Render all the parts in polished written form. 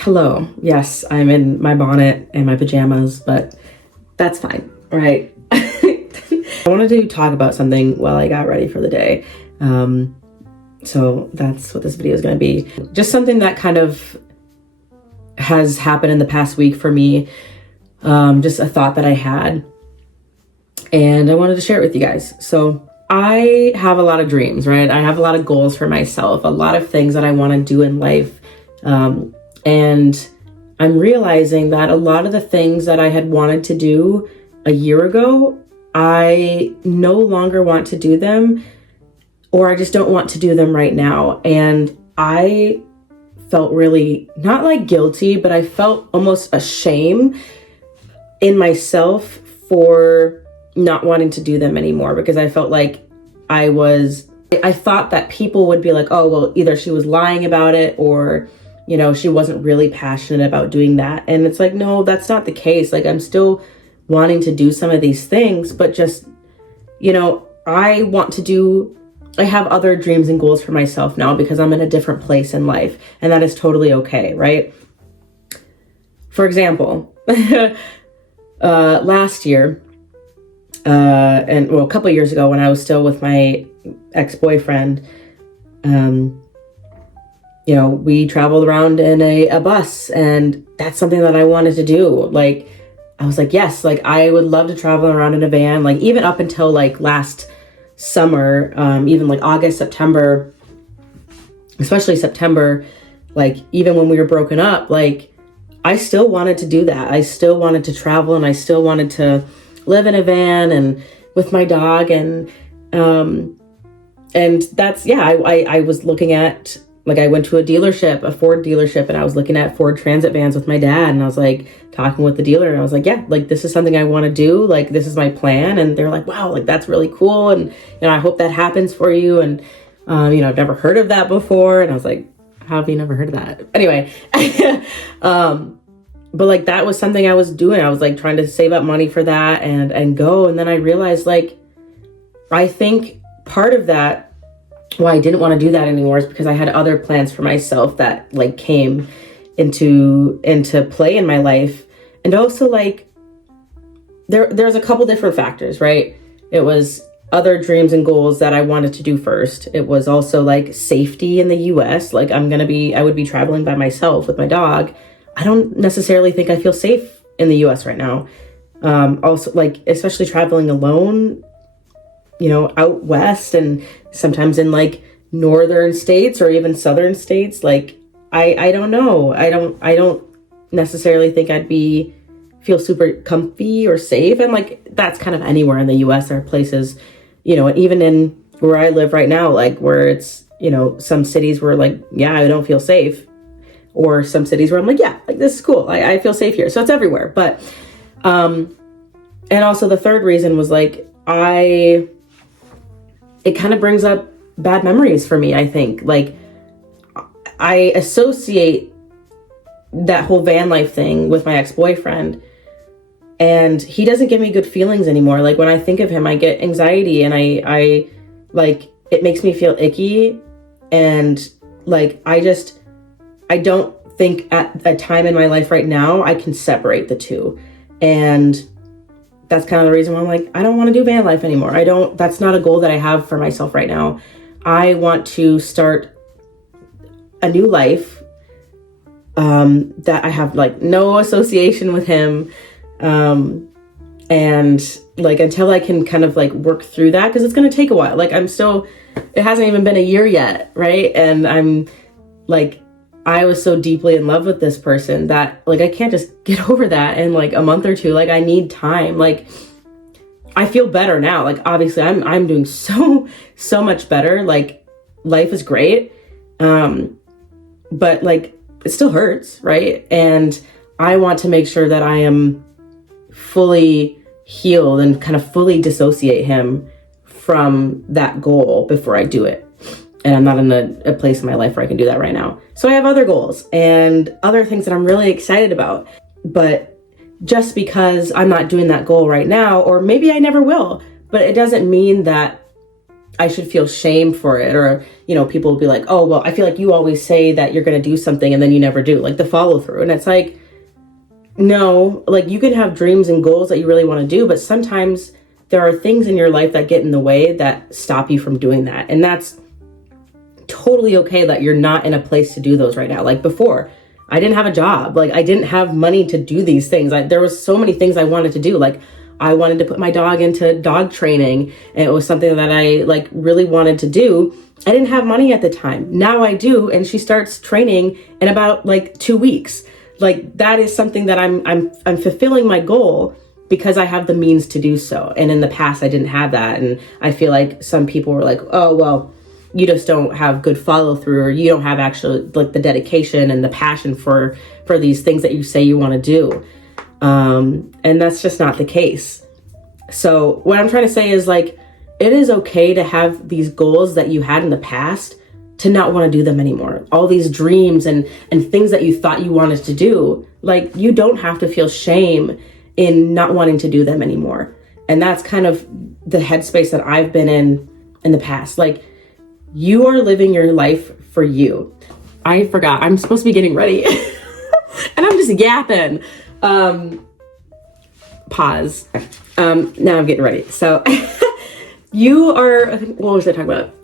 Hello. Yes, I'm in my bonnet and my pajamas, but that's fine, right? I wanted to talk about something while I got ready for the day. So that's what this video is going to be. Just something that kind of has happened in the past week for me. Just a thought that I had, and I wanted to share it with you guys. So I have a lot of dreams, right? I have a lot of goals for myself, a lot of things that I want to do in life. And I'm realizing that a lot of the things that I had wanted to do a year ago, I no longer want to do them, or I just don't want to do them right now. And I felt really, not like guilty, but I felt almost a shame in myself for not wanting to do them anymore, because I felt like I thought that people would be like, oh, well, either she was lying about it, or she wasn't really passionate about doing that. And it's like, no, that's not the case. Like, I'm still wanting to do some of these things, but just, I have other dreams and goals for myself now because I'm in a different place in life, and that is totally okay, right? For example, last year, a couple of years ago when I was still with my ex-boyfriend, we traveled around in a bus, and that's something that I wanted to do. Like, I was like, yes, like I would love to travel around in a van, like even up until like last summer, even like August, September, especially September, like even when we were broken up, like I still wanted to do that. I still wanted to travel, and I still wanted to live in a van and with my dog. And that's, yeah, I was looking at, like, I went to a Ford dealership, and I was looking at Ford Transit vans with my dad, and I was like talking with the dealer, and I was like, yeah, like this is something I want to do. Like, this is my plan. And they're like, wow, like that's really cool. And, I hope that happens for you. And, I've never heard of that before. And I was like, how have you never heard of that? Anyway, but like, that was something I was doing. I was like trying to save up money for that and go. And then I realized, like, I think part of that, why I didn't want to do that anymore, is because I had other plans for myself that like came into play in my life. And also, like, there's a couple different factors, right? It was other dreams and goals that I wanted to do first. It was also like safety in the US. Like, I would be traveling by myself with my dog. I don't necessarily think I feel safe in the US right now. Also, like, especially traveling alone, out west, and sometimes in like northern states or even southern states. Like, I don't know. I don't necessarily think I'd feel super comfy or safe. And like, that's kind of anywhere in the US. There are places, even in where I live right now, like where it's, some cities where like, yeah, I don't feel safe, or some cities where I'm like, yeah, like this is cool. I feel safe here. So it's everywhere. But, and also the third reason was like, it kind of brings up bad memories for me, I think. Like, I associate that whole van life thing with my ex-boyfriend, and he doesn't give me good feelings anymore. Like, when I think of him, I get anxiety, and I like, it makes me feel icky. And like, I don't think at a time in my life right now I can separate the two. And that's kind of the reason why I'm like, I don't want to do van life anymore. That's not a goal that I have for myself right now. I want to start a new life, that I have like no association with him. And like, until I can kind of like work through that, because it's going to take a while. Like, it hasn't even been a year yet. Right. And I'm like, I was so deeply in love with this person that like, I can't just get over that in like a month or two. Like, I need time. Like, I feel better now. Like, obviously I'm doing so much better. Like, life is great. But like, it still hurts. Right. And I want to make sure that I am fully healed and kind of fully dissociate him from that goal before I do it. And I'm not in a place in my life where I can do that right now. So I have other goals and other things that I'm really excited about. But just because I'm not doing that goal right now, or maybe I never will, but it doesn't mean that I should feel shame for it. Or, you know, people will be like, oh, well, I feel like you always say that you're going to do something and then you never do, like the follow through. And it's like, no, like you can have dreams and goals that you really want to do, but sometimes there are things in your life that get in the way that stop you from doing that. And that's totally okay that you're not in a place to do those right now. Like before, I didn't have a job. Like I didn't have money to do these things. There was so many things I wanted to do. Like I wanted to put my dog into dog training, and it was something that I like really wanted to do. I didn't have money at the time. Now I do, and she starts training in about like 2 weeks. Like that is something that I'm fulfilling my goal because I have the means to do so. And in the past I didn't have that. And I feel like some people were like, oh, well, you just don't have good follow through, or you don't have actually like the dedication and the passion for these things that you say you want to do. And that's just not the case. So what I'm trying to say is like, it is okay to have these goals that you had in the past to not want to do them anymore. All these dreams and things that you thought you wanted to do, like you don't have to feel shame in not wanting to do them anymore. And that's kind of the headspace that I've been in the past. Like you are living your life for you. I forgot, I'm supposed to be getting ready and I'm just yapping. Pause. Now I'm getting ready. So you are, what was I talking about?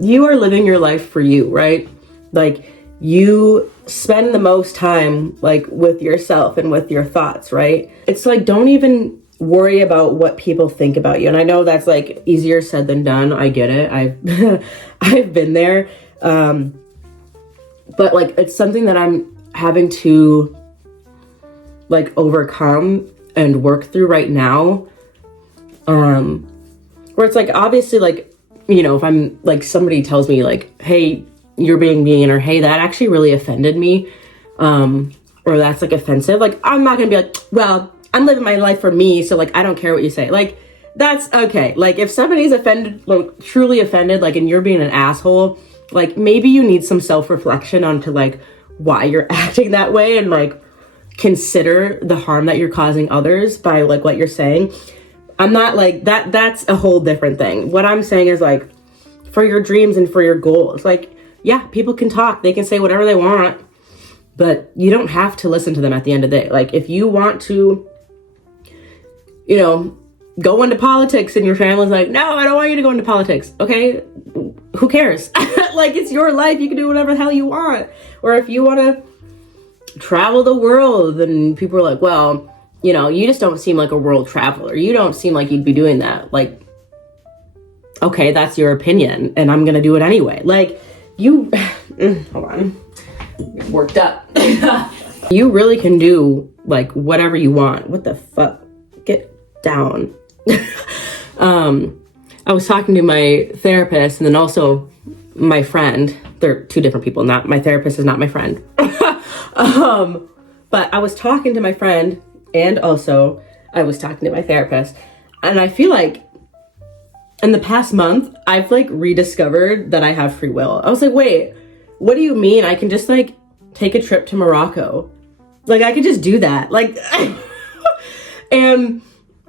You are living your life for you, right? Like you spend the most time like with yourself and with your thoughts, right? It's like, don't even worry about what people think about you. And I know that's like easier said than done. I get it. I've been there. But like, it's something that I'm having to like overcome and work through right now. Where it's like, obviously like, you know, if I'm like, somebody tells me like, hey, you're being mean, or hey, that actually really offended me. Or that's like offensive. Like, I'm not gonna be like, well, I'm living my life for me. So like, I don't care what you say. Like, that's okay. Like if somebody's offended, like truly offended, like, and you're being an asshole, like maybe you need some self-reflection onto like why you're acting that way, and like consider the harm that you're causing others by like what you're saying. I'm not like that. That's a whole different thing. What I'm saying is like, for your dreams and for your goals, like, yeah, people can talk, they can say whatever they want, but you don't have to listen to them at the end of the day. Like if you want to, you know, go into politics and your family's like, no, I don't want you to go into politics. Okay, who cares? Like it's your life. You can do whatever the hell you want. Or if you want to travel the world and people are like, well, you know, you just don't seem like a world traveler. You don't seem like you'd be doing that. Like, okay, that's your opinion and I'm going to do it anyway. Like you, hold on, I'm worked up. You really can do like whatever you want. What the fuck? Get down. I was talking to my therapist and then also my friend. They're two different people. Not my therapist is not my friend. But I was talking to my friend and also I was talking to my therapist, and I feel like in the past month, I've like rediscovered that I have free will. I was like, wait, what do you mean? I can just like take a trip to Morocco. Like I could just do that. Like, and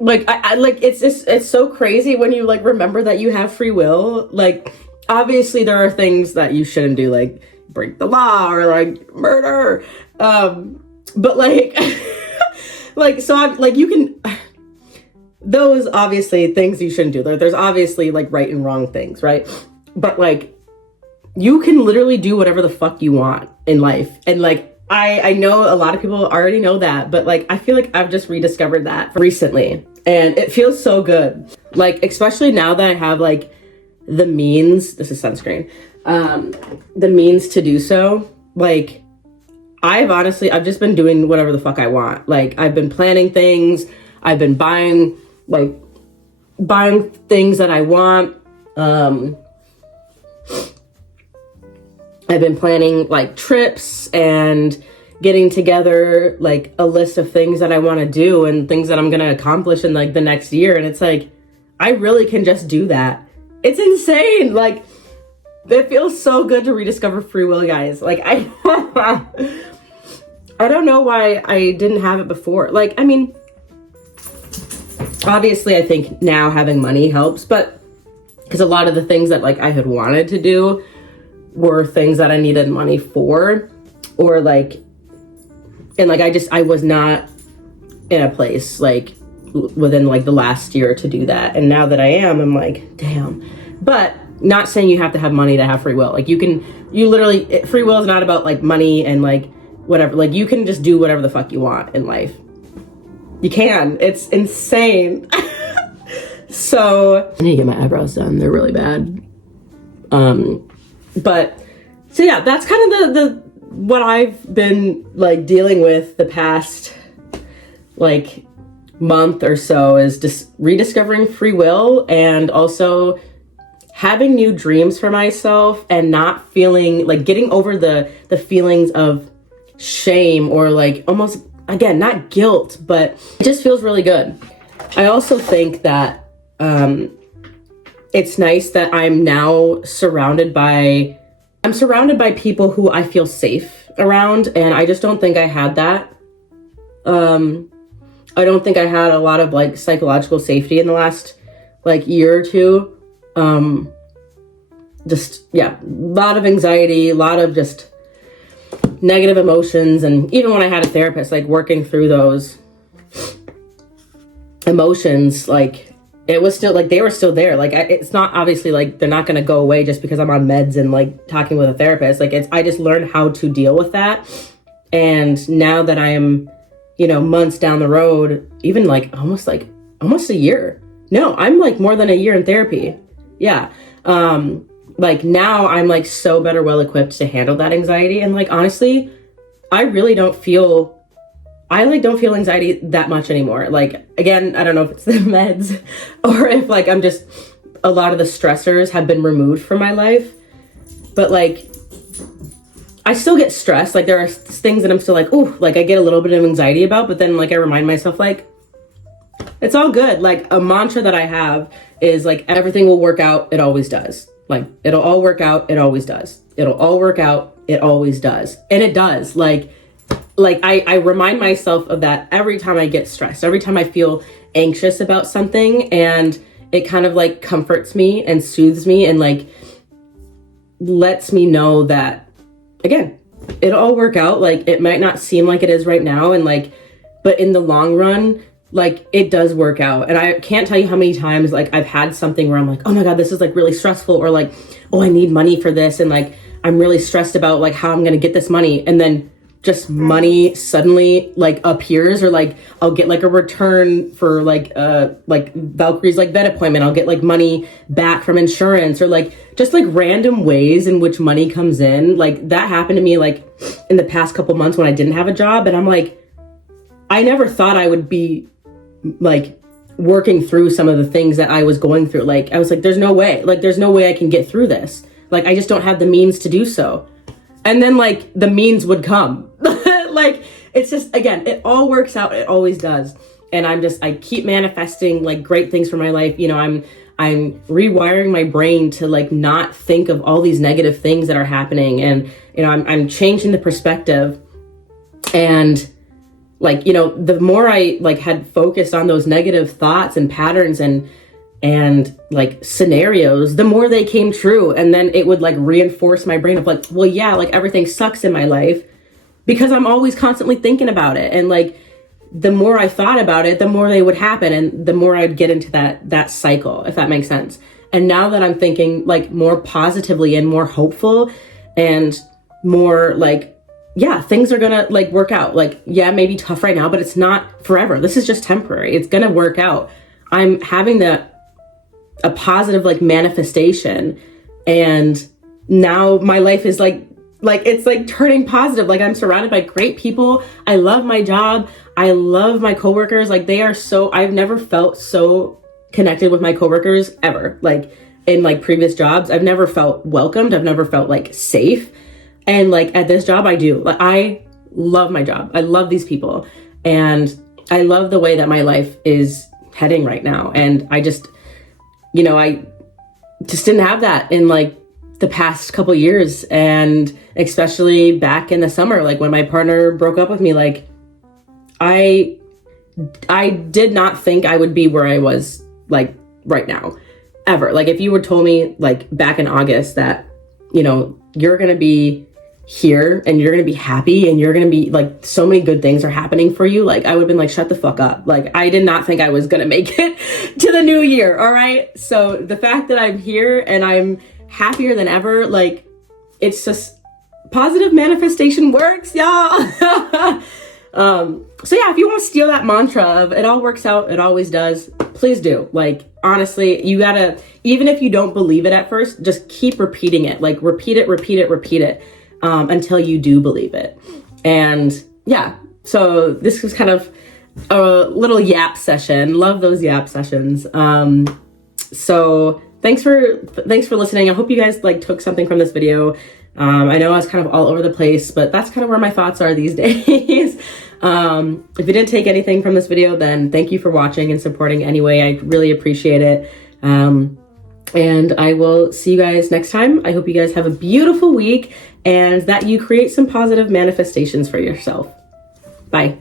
like, I like, it's so crazy when you like remember that you have free will. Like, obviously there are things that you shouldn't do, like break the law or like murder. But like, like, so I'm like, you can, those obviously things you shouldn't do. There's obviously like right and wrong things, right? But like, you can literally do whatever the fuck you want in life. And like, I know a lot of people already know that, but like, I feel like I've just rediscovered that recently and it feels so good. Like, especially now that I have like the means, this is sunscreen, the means to do so. Like, I've just been doing whatever the fuck I want. Like, I've been planning things. I've been buying things that I want. I've been planning like trips and getting together like a list of things that I want to do and things that I'm going to accomplish in like the next year. And it's like, I really can just do that. It's insane. Like, it feels so good to rediscover free will, guys. Like, I don't know why I didn't have it before. Like, I mean, Obviously, I think now having money helps, but because a lot of the things that like I had wanted to do were things that I needed money for, or like, and like I was not in a place like within like the last year to do that. And now that I am, I'm like, damn. But not saying you have to have money to have free will. Like you literally, free will is not about like money and like whatever. Like you can just do whatever the fuck you want in life. You can. It's insane. So I need to get my eyebrows done. They're really bad. But so yeah, that's kind of the what I've been like dealing with the past like month or so, is just rediscovering free will, and also having new dreams for myself, and not feeling like getting over the feelings of shame, or like almost, again, not guilt, but it just feels really good. I also think that it's nice that I'm now surrounded by people who I feel safe around, and I just don't think I had that. I don't think I had a lot of like psychological safety in the last like year or two. Just, yeah, a lot of anxiety, a lot of just negative emotions. And even when I had a therapist, like working through those emotions, like it was still like, they were still there. Like it's not obviously like they're not going to go away just because I'm on meds and like talking with a therapist. Like I just learned how to deal with that. And now that I am, you know, months down the road, even like almost a year. No, I'm like more than a year in therapy. Yeah. Like now I'm like so better, well equipped to handle that anxiety. And like, honestly, I don't feel anxiety that much anymore. Like, again, I don't know if it's the meds or if like I'm just, a lot of the stressors have been removed from my life, but like, I still get stressed. Like there are things that I'm still like, ooh, like I get a little bit of anxiety about, but then like I remind myself like, it's all good. Like a mantra that I have is like, everything will work out. It always does. Like it'll all work out. It always does. It'll all work out. It always does. And it does. Like I remind myself of that every time I get stressed, every time I feel anxious about something, and it kind of like comforts me and soothes me and like lets me know that, again, it'll all work out. Like it might not seem like it is right now, and like, but in the long run, like it does work out. And I can't tell you how many times like I've had something where I'm like, oh my God, this is like really stressful, or like, oh, I need money for this, and like I'm really stressed about like how I'm gonna get this money, and then just money suddenly like appears, or like I'll get like a return for like Valkyrie's like vet appointment. I'll get like money back from insurance, or like just like random ways in which money comes in. Like that happened to me like in the past couple months when I didn't have a job, and I'm like, I never thought I would be like working through some of the things that I was going through. Like I was like, there's no way I can get through this. Like I just don't have the means to do so. And then like the means would come. Like it's just, again, it all works out. It always does. And I keep manifesting like great things for my life. You know, I'm rewiring my brain to like not think of all these negative things that are happening. And, you know, I'm changing the perspective. And like, you know, the more I like had focused on those negative thoughts and patterns and like scenarios, the more they came true. And then it would like reinforce my brain of like, well, yeah, like everything sucks in my life because I'm always constantly thinking about it. And like, the more I thought about it, the more they would happen. And the more I'd get into that cycle, if that makes sense. And now that I'm thinking like more positively and more hopeful and more like, yeah, things are gonna like work out. Like, yeah, maybe tough right now, but it's not forever. This is just temporary. It's gonna work out. I'm having a positive like manifestation, and now my life is like it's like turning positive. Like I'm surrounded by great people. I love my job. I love my coworkers. Like they are so, I've never felt so connected with my coworkers ever. Like in like previous jobs, I've never felt welcomed. I've never felt like safe. And like at this job, I do. Like I love my job. I love these people, and I love the way that my life is heading right now. And I just, you know, I just didn't have that in like the past couple years. And especially back in the summer, like when my partner broke up with me, like I I did not think I would be where I was like right now, ever. Like if you would told me like back in August that, you know, you're going to be here and you're going to be happy and you're going to be like, so many good things are happening for you. Like I would have been like, shut the fuck up. Like I did not think I was going to make it to the new year. All right. So the fact that I'm here and I'm happier than ever, like it's just positive manifestation works, y'all. So yeah, if you want to steal that mantra of it all works out, it always does, please do. Like, honestly, you gotta, even if you don't believe it at first, just keep repeating it. Like repeat it, until you do believe it. And yeah, so this was kind of a little yap session. Love those yap sessions. So thanks for listening. I hope you guys like took something from this video. I know I was kind of all over the place, but that's kind of where my thoughts are these days. If you didn't take anything from this video, then thank you for watching and supporting anyway. I really appreciate it. And I will see you guys next time. I hope you guys have a beautiful week and that you create some positive manifestations for yourself. Bye.